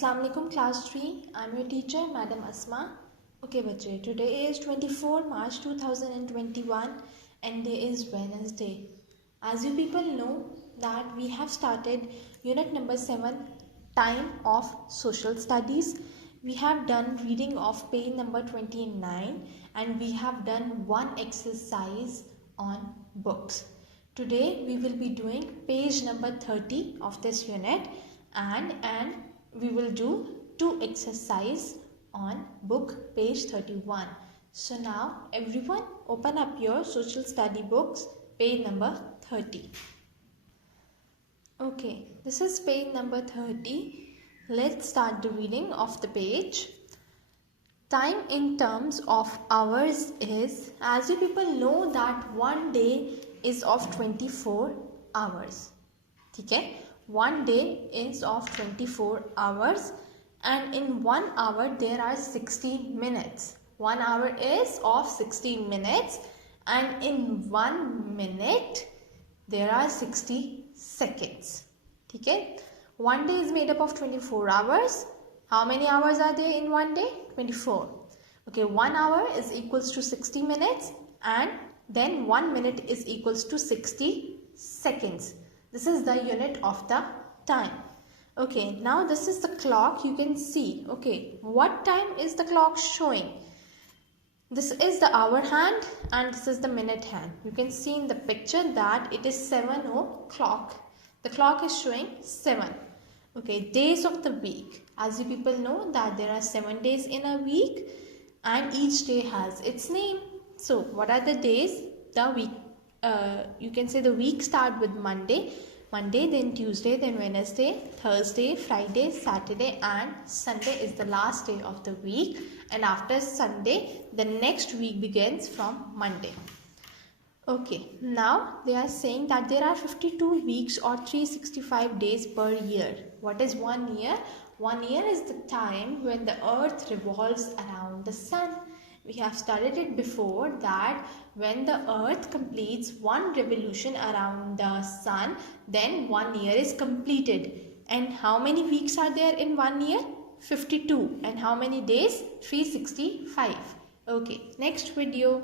Assalamu alaikum class 3. I'm your teacher Madam Asma. Okay बच्चे, today is 24 March 2021 and day is Wednesday. As you people know that we have started unit number 7, time of social studies. We have done reading of page number 29 and we have done one exercise on books. Today we will be doing page number 30 of this unit and we will do two exercise on book page 31. So now everyone open up your social study books, page number 30. Okay, this is page number 30. Let's start the reading of the page. Time in terms of hours is, as you people know that one day is of 24 hours. Okay? One day is of 24 hours and in 1 hour there are 60 minutes. 1 hour is of 60 minutes and in 1 minute there are 60 seconds. Okay? One day is made up of 24 hours. How many hours are there in one day? 24. Okay, 1 hour is equals to 60 minutes and then 1 minute is equals to 60 seconds. This is the unit of the time. Okay, now this is the clock. You can see, okay, what time is the clock showing? This is the hour hand and this is the minute hand. You can see in the picture that it is 7 o'clock. The clock is showing 7. Okay, days of the week. As you people know that there are 7 days in a week and each day has its name. So what are the days? The week. You can say the week start with Monday, then Tuesday, then Wednesday, Thursday, Friday, Saturday and Sunday is the last day of the week, and after Sunday the next week begins from Monday. Okay, now they are saying that there are 52 weeks or 365 days per year. What is 1 year? 1 year is the time when the earth revolves around the sun. We have studied it before that when the earth completes one revolution around the sun, then 1 year is completed. And how many weeks are there in 1 year? 52. And how many days? 365. Okay, next video.